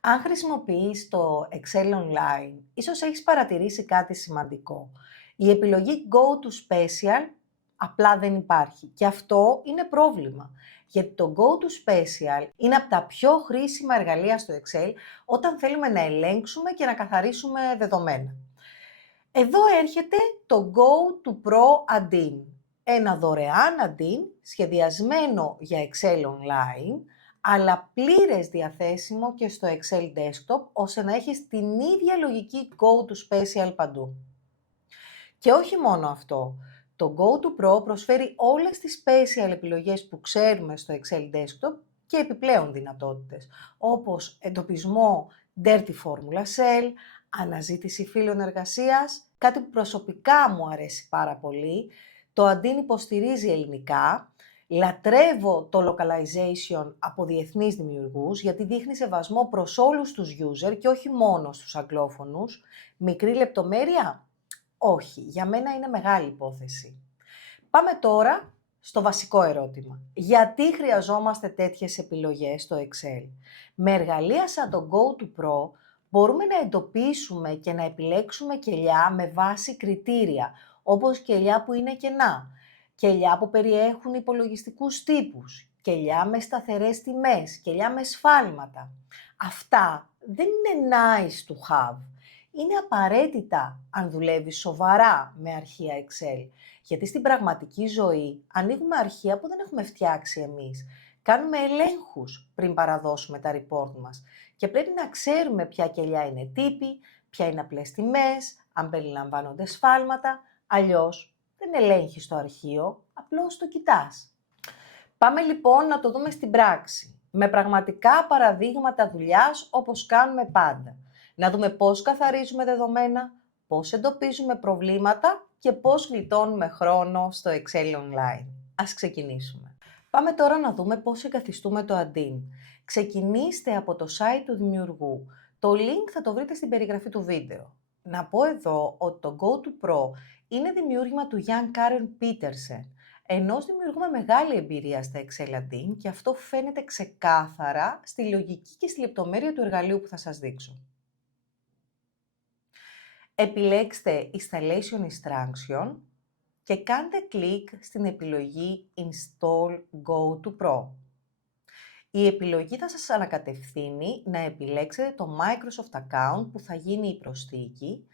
Αν χρησιμοποιείς το Excel Online, ίσως έχεις παρατηρήσει κάτι σημαντικό. Η επιλογή Go to Special απλά δεν υπάρχει και αυτό είναι πρόβλημα. Γιατί το Go to Special είναι από τα πιο χρήσιμα εργαλεία στο Excel όταν θέλουμε να ελέγξουμε και να καθαρίσουμε δεδομένα. Εδώ έρχεται το Go to Pro Add-in. Ένα δωρεάν add-in σχεδιασμένο για Excel Online, αλλά πλήρες διαθέσιμο και στο Excel Desktop, ώστε να έχεις την ίδια λογική Go to Special παντού. Και όχι μόνο αυτό, το Go to Pro προσφέρει όλες τις special επιλογές που ξέρουμε στο Excel Desktop και επιπλέον δυνατότητες, όπως εντοπισμό Dirty Formula Cell, αναζήτηση φύλων εργασίας, κάτι που προσωπικά μου αρέσει πάρα πολύ. Το Add-in υποστηρίζει ελληνικά. Λατρεύω το localization από διεθνείς δημιουργούς, γιατί δείχνει σεβασμό προς όλους τους user και όχι μόνο στους αγγλόφωνους. Μικρή λεπτομέρεια? Όχι, για μένα είναι μεγάλη υπόθεση. Πάμε τώρα στο βασικό ερώτημα. Γιατί χρειαζόμαστε τέτοιες επιλογές στο Excel? Με εργαλεία σαν το Go to Pro μπορούμε να εντοπίσουμε και να επιλέξουμε κελιά με βάση κριτήρια, όπως κελιά που είναι κενά, κελιά που περιέχουν υπολογιστικούς τύπους, κελιά με σταθερές τιμές, κελιά με σφάλματα. Αυτά δεν είναι nice to have. Είναι απαραίτητα αν δουλεύει σοβαρά με αρχεία Excel. Γιατί στην πραγματική ζωή ανοίγουμε αρχεία που δεν έχουμε φτιάξει εμείς. Κάνουμε ελέγχους πριν παραδώσουμε τα report μας. Και πρέπει να ξέρουμε ποια κελιά είναι τύποι, ποια είναι απλές τιμές, αν περιλαμβάνονται σφάλματα. Αλλιώς δεν ελέγχεις το αρχείο, απλώς το κοιτάς. Πάμε λοιπόν να το δούμε στην πράξη, με πραγματικά παραδείγματα δουλειάς όπως κάνουμε πάντα. Να δούμε πώς καθαρίζουμε δεδομένα, πώς εντοπίζουμε προβλήματα και πώς γλιτώνουμε χρόνο στο Excel Online. Ας ξεκινήσουμε. Πάμε τώρα να δούμε πώς εγκαθιστούμε το add-in. Ξεκινήστε από το site του δημιουργού. Το link θα το βρείτε στην περιγραφή του βίντεο. Να πω εδώ ότι το Go to Pro είναι δημιούργημα του Jan Karen Petersen, ενός δημιουργού με μεγάλη εμπειρία στα Excel Add-in, και αυτό φαίνεται ξεκάθαρα στη λογική και στη λεπτομέρεια του εργαλείου που θα σας δείξω. Επιλέξτε Installation Instruction και κάντε κλικ στην επιλογή Install Go to Pro. Η επιλογή θα σας ανακατευθύνει να επιλέξετε το Microsoft Account που θα γίνει η προσθήκη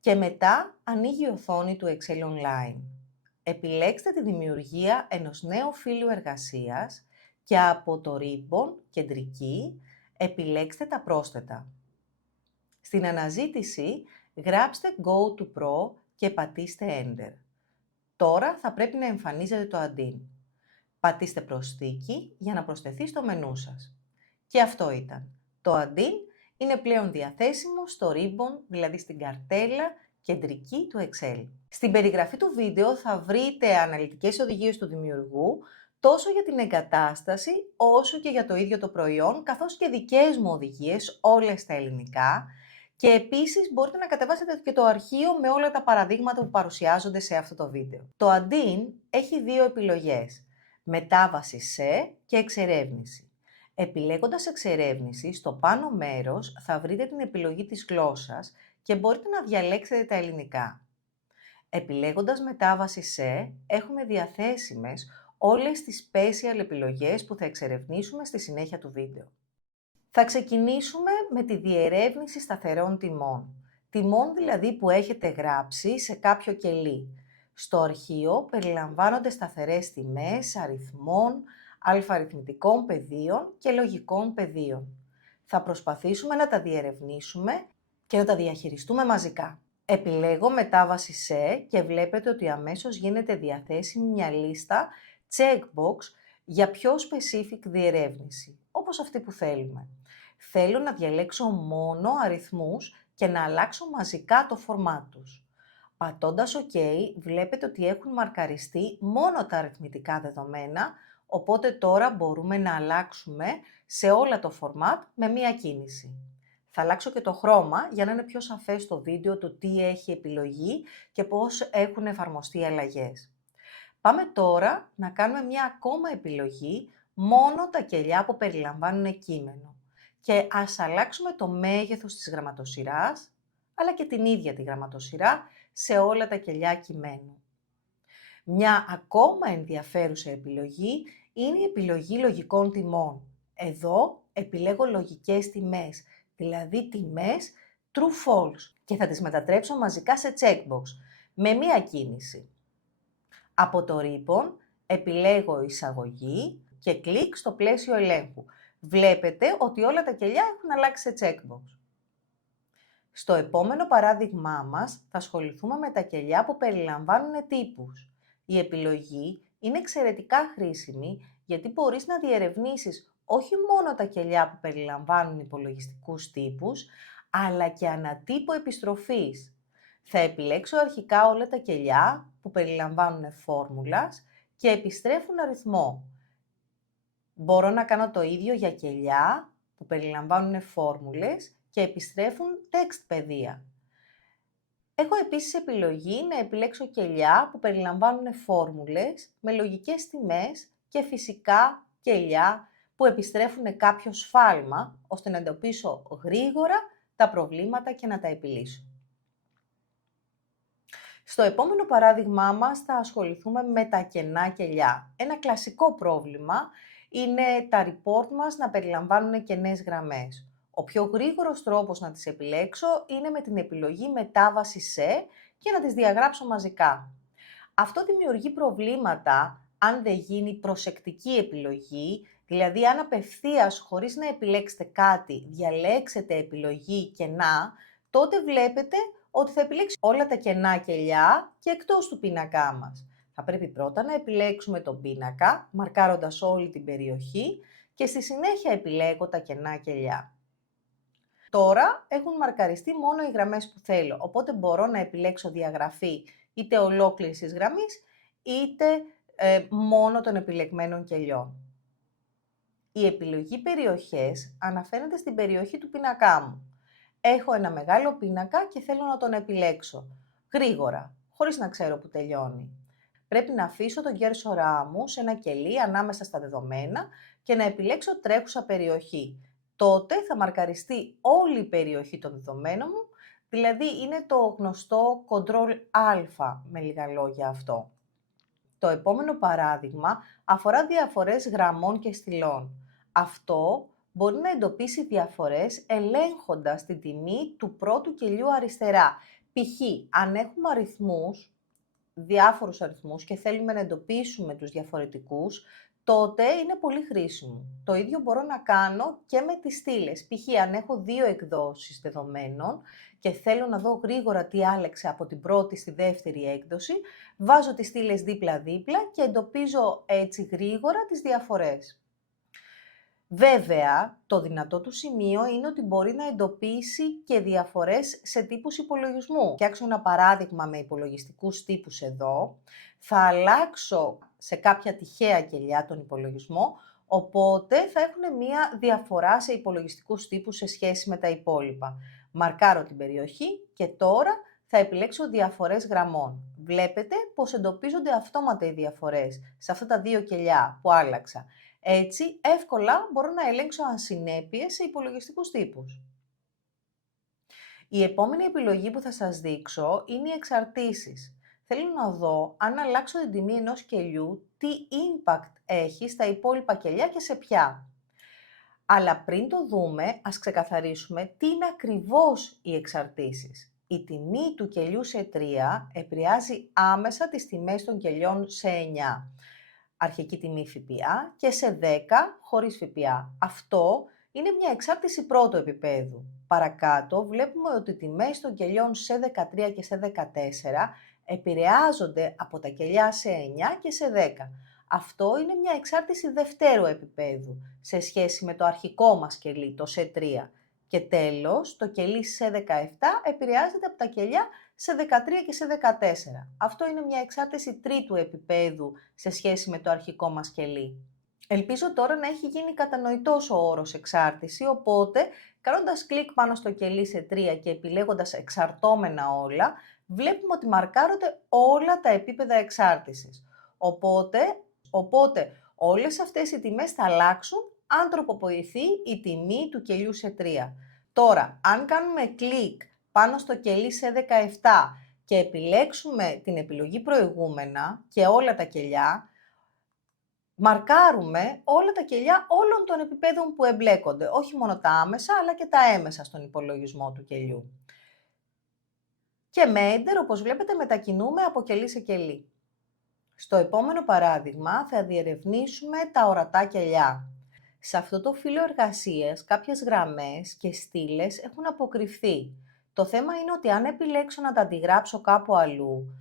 και μετά ανοίγει η οθόνη του Excel Online. Επιλέξτε τη δημιουργία ενός νέου φύλου εργασίας και από το ribbon κεντρική επιλέξτε τα πρόσθετα. Στην αναζήτηση γράψτε Go to Pro και πατήστε Enter. Τώρα θα πρέπει να εμφανίζεται το add-in. Πατήστε προσθήκη για να προσθεθεί στο μενού σας. Και αυτό ήταν. Το add-in είναι πλέον διαθέσιμο στο ribbon, δηλαδή στην καρτέλα κεντρική του Excel. Στην περιγραφή του βίντεο θα βρείτε αναλυτικές οδηγίες του δημιουργού, τόσο για την εγκατάσταση, όσο και για το ίδιο το προϊόν, καθώς και δικές μου οδηγίες, όλες στα ελληνικά. Και επίσης μπορείτε να κατεβάσετε και το αρχείο με όλα τα παραδείγματα που παρουσιάζονται σε αυτό το βίντεο. Το add-in έχει δύο επιλογές, μετάβαση σε και εξερεύνηση. Επιλέγοντας εξερεύνηση, στο πάνω μέρος θα βρείτε την επιλογή της γλώσσας και μπορείτε να διαλέξετε τα ελληνικά. Επιλέγοντας μετάβαση σε, έχουμε διαθέσιμες όλες τις special επιλογές που θα εξερευνήσουμε στη συνέχεια του βίντεο. Θα ξεκινήσουμε με τη διερεύνηση σταθερών τιμών. Τιμών δηλαδή που έχετε γράψει σε κάποιο κελί. Στο αρχείο περιλαμβάνονται σταθερές τιμές αριθμών, αλφαριθμητικών πεδίων και λογικών πεδίων. Θα προσπαθήσουμε να τα διερευνήσουμε και να τα διαχειριστούμε μαζικά. Επιλέγω μετάβαση σε και βλέπετε ότι αμέσως γίνεται διαθέσιμη μια λίστα checkbox για πιο specific διερεύνηση, όπως αυτή που θέλουμε. Θέλω να διαλέξω μόνο αριθμούς και να αλλάξω μαζικά το format τους. Πατώντας OK, βλέπετε ότι έχουν μαρκαριστεί μόνο τα αριθμητικά δεδομένα, οπότε τώρα μπορούμε να αλλάξουμε σε όλα το format με μία κίνηση. Θα αλλάξω και το χρώμα για να είναι πιο σαφές στο βίντεο το τι έχει επιλογή και πώς έχουν εφαρμοστεί οι αλλαγές. Πάμε τώρα να κάνουμε μία ακόμα επιλογή μόνο τα κελιά που περιλαμβάνουν κείμενο. Και ας αλλάξουμε το μέγεθος της γραμματοσυράς, αλλά και την ίδια τη γραμματοσυρά σε όλα τα κελιά κειμένου. Μια ακόμα ενδιαφέρουσα επιλογή είναι η επιλογή λογικών τιμών. Εδώ επιλέγω λογικές τιμές, δηλαδή τιμές true-false και θα τις μετατρέψω μαζικά σε checkbox με μία κίνηση. Από το ribbon επιλέγω εισαγωγή και κλικ στο πλαίσιο ελέγχου. Βλέπετε ότι όλα τα κελιά έχουν αλλάξει σε checkbox. Στο επόμενο παράδειγμά μας θα ασχοληθούμε με τα κελιά που περιλαμβάνουν τύπους. Η επιλογή είναι εξαιρετικά χρήσιμη γιατί μπορείς να διερευνήσεις όχι μόνο τα κελιά που περιλαμβάνουν υπολογιστικούς τύπους, αλλά και ανατύπου επιστροφής. Θα επιλέξω αρχικά όλα τα κελιά που περιλαμβάνουν φόρμουλας και επιστρέφουν αριθμό. Μπορώ να κάνω το ίδιο για κελιά που περιλαμβάνουν φόρμουλες και επιστρέφουν text πεδία. Έχω επίσης επιλογή να επιλέξω κελιά που περιλαμβάνουν φόρμουλες με λογικές τιμές και φυσικά κελιά που επιστρέφουν κάποιο σφάλμα, ώστε να εντοπίσω γρήγορα τα προβλήματα και να τα επιλύσω. Στο επόμενο παράδειγμά μας θα ασχοληθούμε με τα κενά κελιά. Ένα κλασικό πρόβλημα είναι τα report μας να περιλαμβάνουν κενές γραμμές. Ο πιο γρήγορος τρόπος να τις επιλέξω είναι με την επιλογή μετάβαση σε και να τις διαγράψω μαζικά. Αυτό δημιουργεί προβλήματα αν δεν γίνει προσεκτική επιλογή, δηλαδή αν απευθείας χωρίς να επιλέξετε κάτι διαλέξετε επιλογή κενά, τότε βλέπετε ότι θα επιλέξει όλα τα κενά κελιά και εκτός του πίνακά μας. Θα πρέπει πρώτα να επιλέξουμε τον πίνακα, μαρκάροντας όλη την περιοχή και στη συνέχεια επιλέγω τα κενά κελιά. Τώρα έχουν μαρκαριστεί μόνο οι γραμμές που θέλω, οπότε μπορώ να επιλέξω διαγραφή είτε ολόκληρης της γραμμής, είτε μόνο των επιλεγμένων κελιών. Η επιλογή περιοχές αναφέρεται στην περιοχή του πίνακά μου. Έχω ένα μεγάλο πίνακα και θέλω να τον επιλέξω γρήγορα, χωρίς να ξέρω που τελειώνει. Πρέπει να αφήσω τον κέρσορά μου σε ένα κελί ανάμεσα στα δεδομένα και να επιλέξω τρέχουσα περιοχή. Τότε θα μαρκαριστεί όλη η περιοχή των δεδομένων μου, δηλαδή είναι το γνωστό Ctrl-Α με λίγα λόγια αυτό. Το επόμενο παράδειγμα αφορά διαφορές γραμμών και στυλών. Αυτό μπορεί να εντοπίσει διαφορές ελέγχοντας την τιμή του πρώτου κελιού αριστερά. Π.χ. αν έχουμε αριθμούς, διάφορους αριθμούς και θέλουμε να εντοπίσουμε τους διαφορετικούς, τότε είναι πολύ χρήσιμο. Το ίδιο μπορώ να κάνω και με τις στήλες. Π.χ. αν έχω δύο εκδόσεις δεδομένων και θέλω να δω γρήγορα τι άλλαξε από την πρώτη στη δεύτερη έκδοση, βάζω τις στήλες δίπλα-δίπλα και εντοπίζω έτσι γρήγορα τις διαφορές. Βέβαια, το δυνατό του σημείο είναι ότι μπορεί να εντοπίσει και διαφορές σε τύπους υπολογισμού. Φτιάξω ένα παράδειγμα με υπολογιστικούς τύπους εδώ. Θα αλλάξω σε κάποια τυχαία κελιά τον υπολογισμό, οπότε θα έχουν μία διαφορά σε υπολογιστικούς τύπους σε σχέση με τα υπόλοιπα. Μαρκάρω την περιοχή και τώρα θα επιλέξω διαφορές γραμμών. Βλέπετε πως εντοπίζονται αυτόματα οι διαφορές σε αυτά τα δύο κελιά που άλλαξα. Έτσι, εύκολα μπορώ να ελέγξω ασυνέπειες σε υπολογιστικούς τύπους. Η επόμενη επιλογή που θα σας δείξω είναι οι εξαρτήσεις. Θέλω να δω αν αλλάξω την τιμή ενός κελιού, τι impact έχει στα υπόλοιπα κελιά και σε ποια. Αλλά πριν το δούμε, ας ξεκαθαρίσουμε τι είναι ακριβώς οι εξαρτήσεις. Η τιμή του κελιού σε 3 επηρεάζει άμεσα τις τιμές των κελιών σε 9. Αρχική τιμή ΦΠΑ και σε 10 χωρίς ΦΠΑ. Αυτό είναι μια εξάρτηση πρώτου επίπεδου. Παρακάτω βλέπουμε ότι οι τιμές των κελιών σε 13 και σε 14 επηρεάζονται από τα κελιά σε 9 και σε 10. Αυτό είναι μια εξάρτηση δευτέρου επίπεδου σε σχέση με το αρχικό μας κελί, το σε 3. Και τέλος, το κελί σε 17 επηρεάζεται από τα κελιά σε 13 και σε 14. Αυτό είναι μια εξάρτηση τρίτου επίπεδου σε σχέση με το αρχικό μας κελί. Ελπίζω τώρα να έχει γίνει κατανοητός ο όρος εξάρτηση, οπότε κάνοντας κλικ πάνω στο κελί σε 3 και επιλέγοντας εξαρτώμενα όλα, βλέπουμε ότι μαρκάρονται όλα τα επίπεδα εξάρτησης. Οπότε όλες αυτές οι τιμές θα αλλάξουν αν τροποποιηθεί η τιμή του κελιού σε 3. Τώρα, αν κάνουμε κλικ πάνω στο κελί σε 17 και επιλέξουμε την επιλογή προηγούμενα και όλα τα κελιά, μαρκάρουμε όλα τα κελιά όλων των επιπέδων που εμπλέκονται, όχι μόνο τα άμεσα, αλλά και τα έμεσα στον υπολογισμό του κελιού. Και με Enter, όπως βλέπετε, μετακινούμε από κελί σε κελί. Στο επόμενο παράδειγμα θα διερευνήσουμε τα ορατά κελιά. Σε αυτό το φύλλο εργασίας κάποιες γραμμές και στήλες έχουν αποκρυφθεί. Το θέμα είναι ότι αν επιλέξω να τα αντιγράψω κάπου αλλού,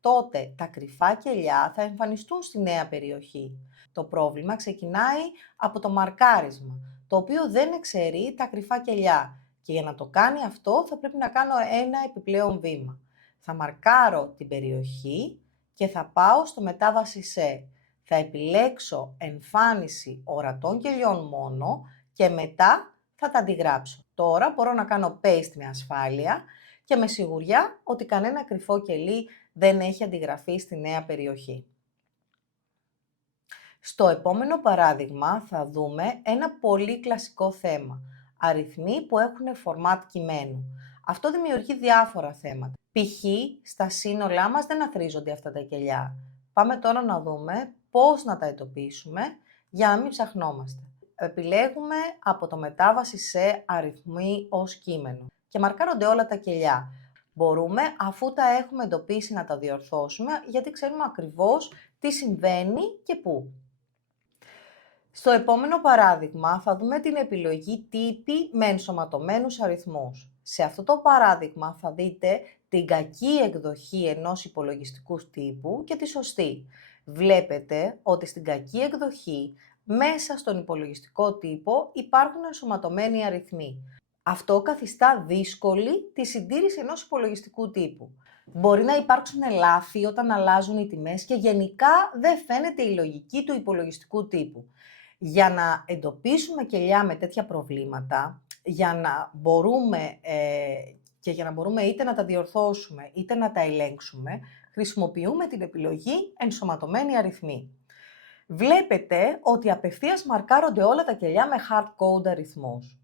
τότε τα κρυφά κελιά θα εμφανιστούν στη νέα περιοχή. Το πρόβλημα ξεκινάει από το μαρκάρισμα, το οποίο δεν εξαιρεί τα κρυφά κελιά. Και για να το κάνει αυτό θα πρέπει να κάνω ένα επιπλέον βήμα. Θα μαρκάρω την περιοχή και θα πάω στο μετάβαση σε. Θα επιλέξω εμφάνιση ορατών κελιών μόνο και μετά θα τα αντιγράψω. Τώρα μπορώ να κάνω paste με ασφάλεια και με σιγουριά ότι κανένα κρυφό κελί δεν έχει αντιγραφεί στη νέα περιοχή. Στο επόμενο παράδειγμα θα δούμε ένα πολύ κλασικό θέμα. Αριθμοί που έχουν φορμάτ κειμένου. Αυτό δημιουργεί διάφορα θέματα. Π.χ. στα σύνολά μας δεν αθροίζονται αυτά τα κελιά. Πάμε τώρα να δούμε πώς να τα εντοπίσουμε για να μην ψαχνόμαστε. Επιλέγουμε από το μετάβαση σε αριθμοί ως κείμενο και μαρκάρονται όλα τα κελιά. Μπορούμε, αφού τα έχουμε εντοπίσει, να τα διορθώσουμε, γιατί ξέρουμε ακριβώς τι συμβαίνει και πού. Στο επόμενο παράδειγμα θα δούμε την επιλογή τύπη με ενσωματωμένους αριθμούς. Σε αυτό το παράδειγμα θα δείτε την κακή εκδοχή ενός υπολογιστικού τύπου και τη σωστή. Βλέπετε ότι στην κακή εκδοχή μέσα στον υπολογιστικό τύπο υπάρχουν ενσωματωμένοι αριθμοί. Αυτό καθιστά δύσκολη τη συντήρηση ενός υπολογιστικού τύπου. Μπορεί να υπάρξουν λάθη όταν αλλάζουν οι τιμές και γενικά δεν φαίνεται η λογική του υπολογιστικού τύπου. Για να εντοπίσουμε κελιά με τέτοια προβλήματα, για να μπορούμε είτε να τα διορθώσουμε είτε να τα ελέγξουμε, χρησιμοποιούμε την επιλογή ενσωματωμένοι αριθμοί. Βλέπετε ότι απευθείας μαρκάρονται όλα τα κελιά με hardcode αριθμούς.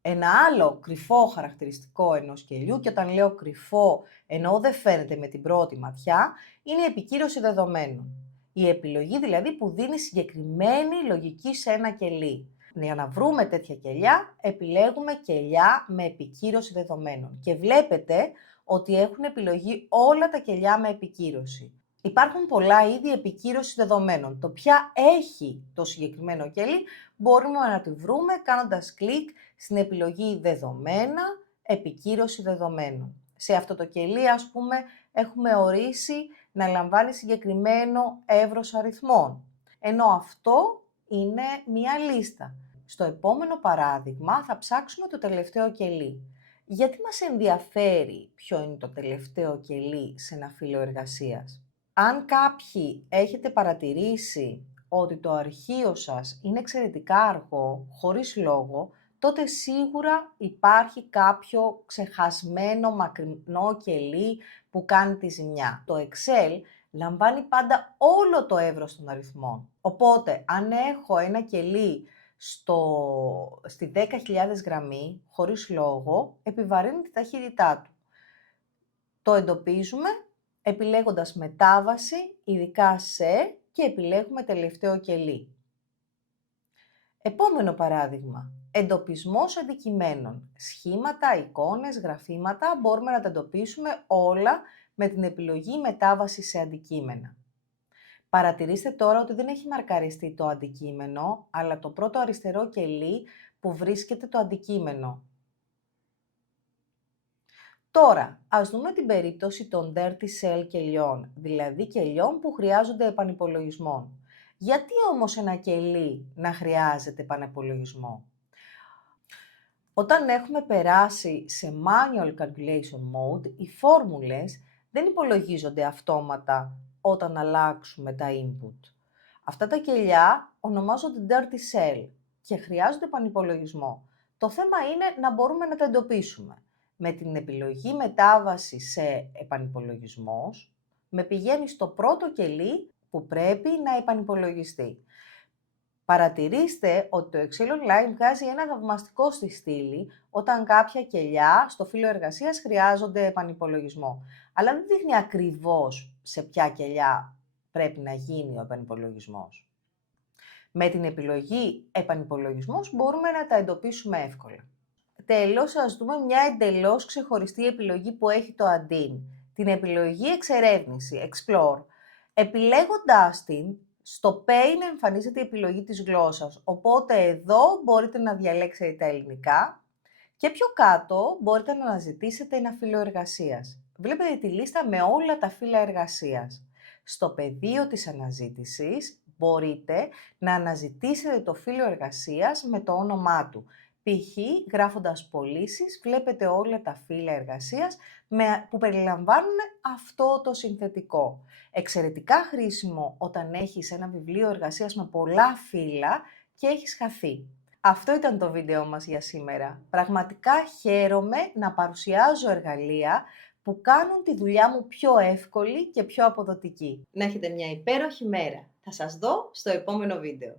Ένα άλλο κρυφό χαρακτηριστικό ενός κελιού, και όταν λέω κρυφό εννοώ δεν φαίνεται με την πρώτη ματιά, είναι η επικύρωση δεδομένων. Η επιλογή δηλαδή που δίνει συγκεκριμένη λογική σε ένα κελί. Για να βρούμε τέτοια κελιά, επιλέγουμε κελιά με επικύρωση δεδομένων. Και βλέπετε ότι έχουν επιλογή όλα τα κελιά με επικύρωση. Υπάρχουν πολλά είδη επικύρωση δεδομένων. Το ποια έχει το συγκεκριμένο κελί μπορούμε να τη βρούμε κάνοντας κλικ στην επιλογή δεδομένα, επικύρωση δεδομένων. Σε αυτό το κελί, ας πούμε, έχουμε ορίσει να λαμβάνει συγκεκριμένο εύρος αριθμών, ενώ αυτό είναι μία λίστα. Στο επόμενο παράδειγμα θα ψάξουμε το τελευταίο κελί. Γιατί μας ενδιαφέρει ποιο είναι το τελευταίο κελί σε ένα φύλλο εργασίας? Αν κάποιοι έχετε παρατηρήσει ότι το αρχείο σας είναι εξαιρετικά αργό, χωρίς λόγο, τότε σίγουρα υπάρχει κάποιο ξεχασμένο μακρινό κελί που κάνει τη ζημιά. Το Excel λαμβάνει πάντα όλο το εύρος των αριθμών. Οπότε, αν έχω ένα κελί στη 10.000 γραμμή, χωρίς λόγο, επιβαρύνει τη ταχύτητά του. Το εντοπίζουμε επιλέγοντας μετάβαση, ειδικά σε, και επιλέγουμε τελευταίο κελί. Επόμενο παράδειγμα. Εντοπισμός αντικειμένων. Σχήματα, εικόνες, γραφήματα μπορούμε να τα εντοπίσουμε όλα με την επιλογή μετάβαση σε αντικείμενα. Παρατηρήστε τώρα ότι δεν έχει μαρκαριστεί το αντικείμενο, αλλά το πρώτο αριστερό κελί που βρίσκεται το αντικείμενο. Τώρα, ας δούμε την περίπτωση των dirty cell κελιών, δηλαδή κελιών που χρειάζονται επανυπολογισμό. Γιατί όμως ένα κελί να χρειάζεται επανυπολογισμό? Όταν έχουμε περάσει σε manual calculation mode, οι φόρμουλες δεν υπολογίζονται αυτόματα όταν αλλάξουμε τα input. Αυτά τα κελιά ονομάζονται dirty cell και χρειάζονται επανυπολογισμό. Το θέμα είναι να μπορούμε να τα εντοπίσουμε. Με την επιλογή μετάβαση σε επανυπολογισμός, με πηγαίνει στο πρώτο κελί που πρέπει να επανυπολογιστεί. Παρατηρήστε ότι το Excel Online βγάζει ένα θαυμαστικό στη στήλη όταν κάποια κελιά στο φύλλο εργασίας χρειάζονται επανυπολογισμό. Αλλά δεν δείχνει ακριβώς σε ποια κελιά πρέπει να γίνει ο επανυπολογισμός. Με την επιλογή επανυπολογισμός μπορούμε να τα εντοπίσουμε εύκολα. Τέλος, ας δούμε μια εντελώς ξεχωριστή επιλογή που έχει το Addin, την επιλογή εξερεύνηση, Explore. Επιλέγοντάς την, στο Pane εμφανίζεται η επιλογή της γλώσσας, οπότε εδώ μπορείτε να διαλέξετε τα ελληνικά και πιο κάτω μπορείτε να αναζητήσετε ένα φύλλο εργασίας. Βλέπετε τη λίστα με όλα τα φύλλα εργασίας. Στο πεδίο της αναζήτησης μπορείτε να αναζητήσετε το φύλλο εργασίας με το όνομά του. Π.χ. γράφοντας πωλήσεις βλέπετε όλα τα φύλλα εργασίας που περιλαμβάνουν αυτό το συνθετικό. Εξαιρετικά χρήσιμο όταν έχεις ένα βιβλίο εργασίας με πολλά φύλλα και έχεις χαθεί. Αυτό ήταν το βίντεο μας για σήμερα. Πραγματικά χαίρομαι να παρουσιάζω εργαλεία που κάνουν τη δουλειά μου πιο εύκολη και πιο αποδοτική. Να έχετε μια υπέροχη μέρα. Θα σας δω στο επόμενο βίντεο.